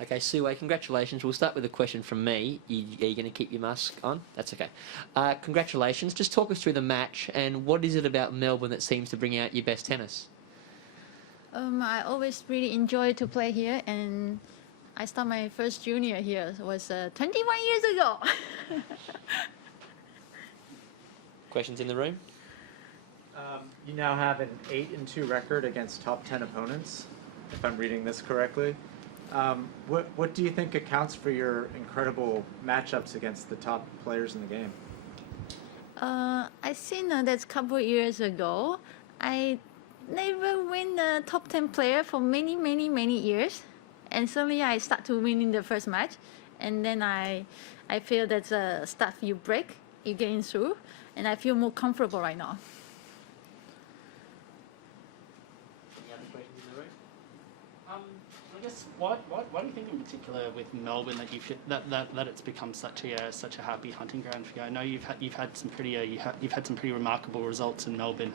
Okay, Su-Wei, congratulations. We'll start with a question from me. Are you going to keep your mask on? That's okay. Congratulations. Just talk us through the match and what is it about Melbourne that seems to bring out your best tennis? I always really enjoy to play here, and I started my first junior here. It was 21 years ago. Questions in the room? You now have an 8-2 record against top 10 opponents, if I'm reading this correctly. What do you think accounts for your incredible matchups against the top players in the game? I seen that a couple years ago. I never win the top 10 player for many years, and suddenly I start to win in the first match, and then I feel that's stuff you break, you getting through, and I feel more comfortable right now. Any other questions in the room? I guess why do you think in particular with Melbourne that it's become such a happy hunting ground for you? I know you've had some pretty remarkable results in Melbourne,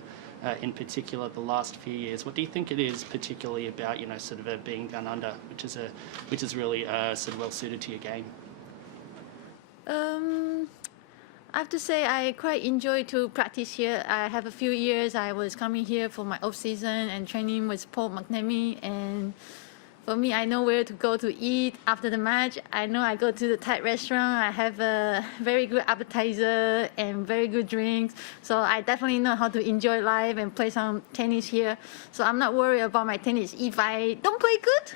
in particular the last few years. What do you think it is particularly about sort of being down under, which is really sort of well suited to your game? I have to say I quite enjoy to practice here. I have a few years I was coming here for my off season and training with Paul McNamee, and for me, I know where to go to eat after the match. I know I go to the Thai restaurant. I have a very good appetizer and very good drinks. So I definitely know how to enjoy life and play some tennis here. So I'm not worried about my tennis. If I don't play good,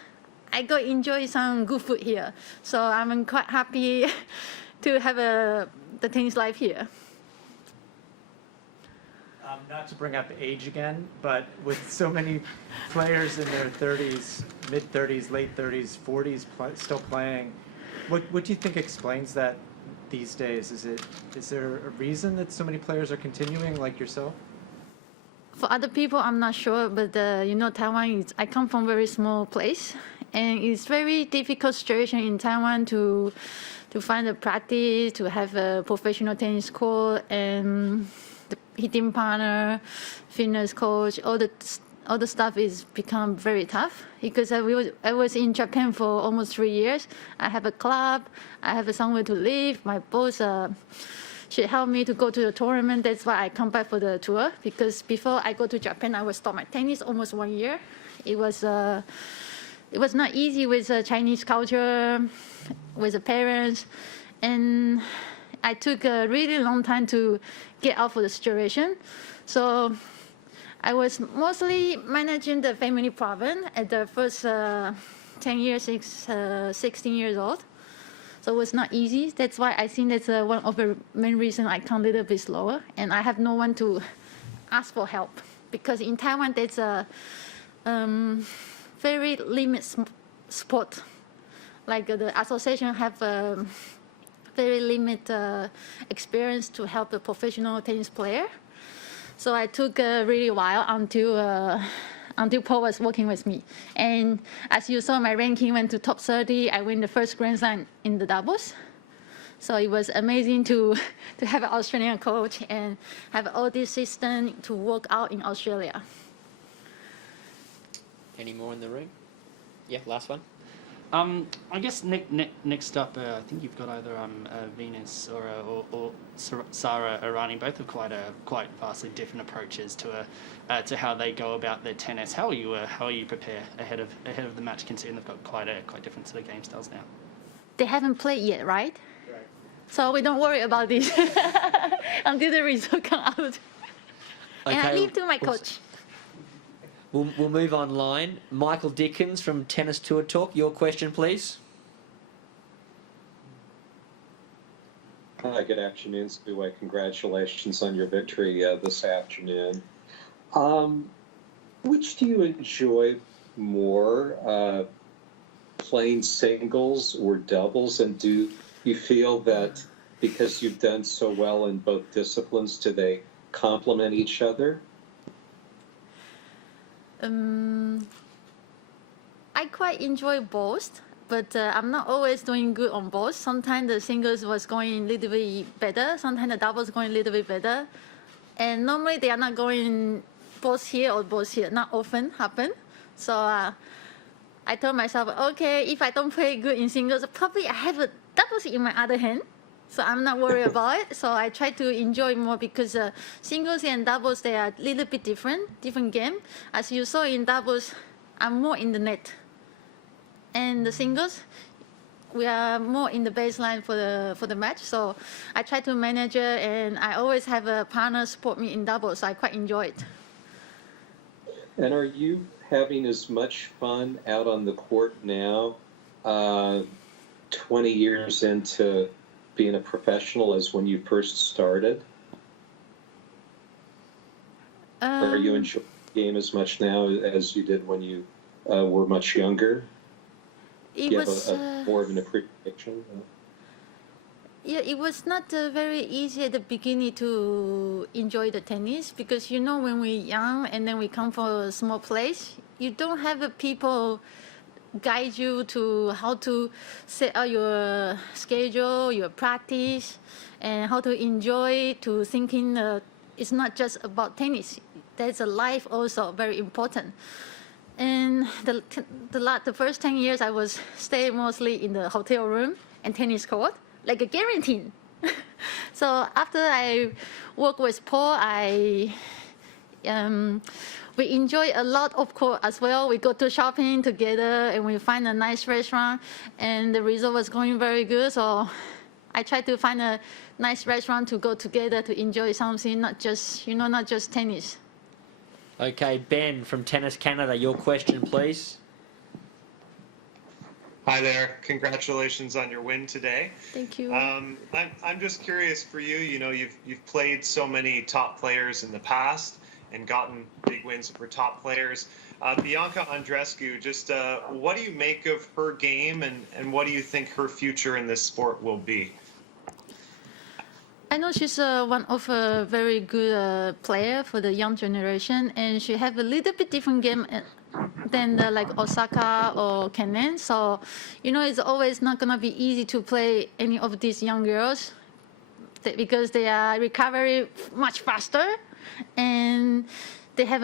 I go enjoy some good food here. So I'm quite happy to have the tennis life here. Not to bring up age again, but with so many players in their 30s, mid-30s, late 30s, 40s still playing, what do you think explains that these days? Is there a reason that so many players are continuing like yourself? For other people, I'm not sure, but Taiwan I come from a very small place, and it's very difficult situation in Taiwan to find a practice, to have a professional tennis court, and the hitting partner, fitness coach, all the stuff is become very tough because I was in Japan for almost 3 years. I have a club, I have somewhere to live. My boss she helped me to go to the tournament. That's why I come back for the tour, because before I go to Japan, I was stop my tennis almost 1 year. It was not easy with the Chinese culture, with the parents, and I took a really long time to get out of the situation. So I was mostly managing the family problem at the first 10 years, 16 years old. So it was not easy. That's why I think that's one of the main reasons I come a little bit slower. And I have no one to ask for help. Because in Taiwan, there's a very limited sport. Like the association have very limited experience to help a professional tennis player. So I took a really while until Paul was working with me. And as you saw, my ranking went to top 30. I win the first Grand Slam in the doubles. So it was amazing to have an Australian coach and have all this system to work out in Australia. Any more in the room? Yeah, last one. I guess next up, I think you've got either Venus or Sarah Irani. Both have quite vastly different approaches to how they go about their tennis. How are you prepare ahead of the match, considering they've got quite different sort of game styles now? They haven't played yet, right? Right. So we don't worry about this until the result come out. Okay. And I leave to my coach. We'll move online. Michael Dickens from Tennis Tour Talk. Your question, please. Hi, good afternoon, Su-Wei. Congratulations on your victory this afternoon. Which do you enjoy more, playing singles or doubles? And do you feel that because you've done so well in both disciplines, do they complement each other? I quite enjoy both, but I'm not always doing good on both. Sometimes the singles was going a little bit better, sometimes the doubles going a little bit better. And normally they are not going both here or both here, not often happen. So I I told myself, okay, if I don't play good in singles, probably I have a doubles in my other hand. So I'm not worried about it. So I try to enjoy more because singles and doubles, they are a little bit different game. As you saw in doubles, I'm more in the net. And the singles, we are more in the baseline for the match. So I try to manage it, and I always have a partner support me in doubles. So I quite enjoy it. And are you having as much fun out on the court now, 20 years into being a professional as when you first started? Or are you enjoying the game as much now as you did when you were much younger? It you was have a more of an appreciation? yeah, it was not very easy at the beginning to enjoy the tennis because when we're young and then we come from a small place, you don't have people guide you to how to set out your schedule, your practice, and how to enjoy, to thinking it's not just about tennis. There's a life also very important. And the first 10 years I was staying mostly in the hotel room and tennis court, like a guarantee. So after I work with Paul, we enjoy a lot of court as well. We go to shopping together and we find a nice restaurant, and the result was going very good. So I try to find a nice restaurant to go together to enjoy something, not just tennis. Okay, Ben from Tennis Canada, your question, please. Hi there. Congratulations on your win today. Thank you. I'm just curious for you. You've played so many top players in the past and gotten big wins for top players. Bianca Andreescu, just what do you make of her game, and what do you think her future in this sport will be? I know she's one of a very good player for the young generation, and she have a little bit different game than like Osaka or Kennen. So, it's always not gonna be easy to play any of these young girls because they are recovery much faster, and they have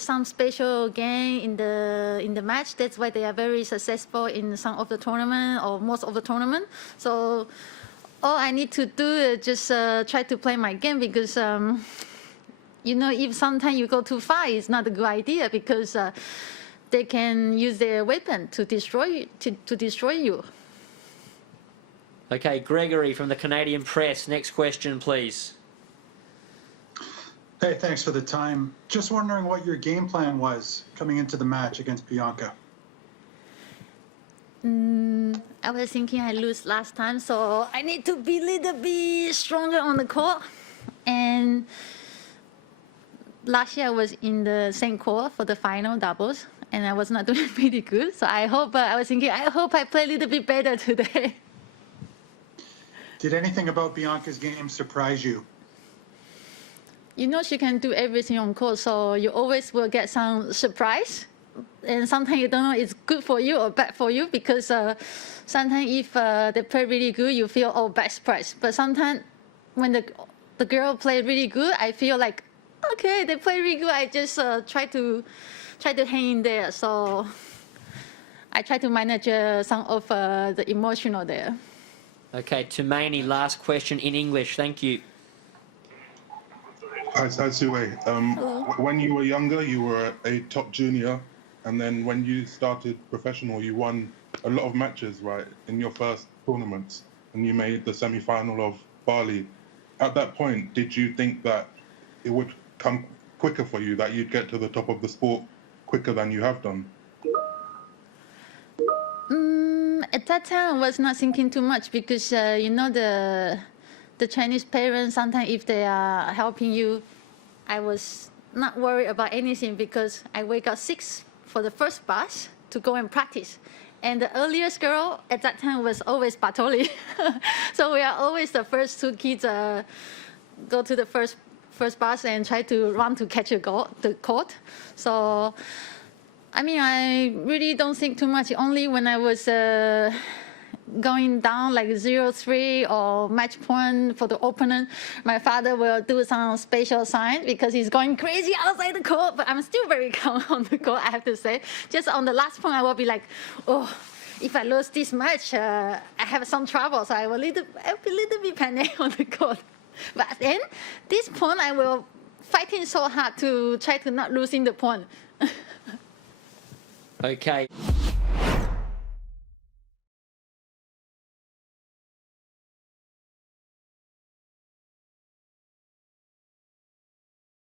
some special game in the match. That's why they are very successful in some of the tournament or most of the tournament. So all I need to do is just try to play my game because, if sometimes you go too far, it's not a good idea because they can use their weapon to destroy you. Okay, Gregory from the Canadian Press, next question, please. Hey, thanks for the time. Just wondering what your game plan was coming into the match against Bianca. I was thinking I lose last time, so I need to be a little bit stronger on the court. And last year I was in the same court for the final doubles, and I was not doing pretty good. So I hope I play a little bit better today. Did anything about Bianca's game surprise you? She can do everything on court, so you always will get some surprise. And sometimes you don't know it's good for you or bad for you because sometimes if they play really good, you feel bad surprise. But sometimes when the girl play really good, I feel like okay, they play really good. I just try to hang in there. So I try to manage some of the emotional there. Okay, Tumaini, last question in English. Thank you. Hi, Su-Wei. When you were younger, you were a top junior, and then when you started professional, you won a lot of matches, right, in your first tournaments, and you made the semi-final of Bali. At that point, did you think that it would come quicker for you, that you'd get to the top of the sport quicker than you have done? At that time, I was not thinking too much because, the Chinese parents, sometimes if they are helping you, I was not worried about anything because I wake up 6 for the first bus to go and practice. And the earliest girl at that time was always Bartoli. So we are always the first two kids go to the first bus and try to run to catch the court. So, I really don't think too much. Only when I was going down like 0-3 or match point for the opponent, my father will do some special sign because he's going crazy outside the court, but I'm still very calm on the court, I have to say. Just on the last point, I will be like, oh, if I lose this match, I have some trouble, so I will be a little bit panic on the court. But then, this point, I will fighting so hard to try to not losing the point. Okay.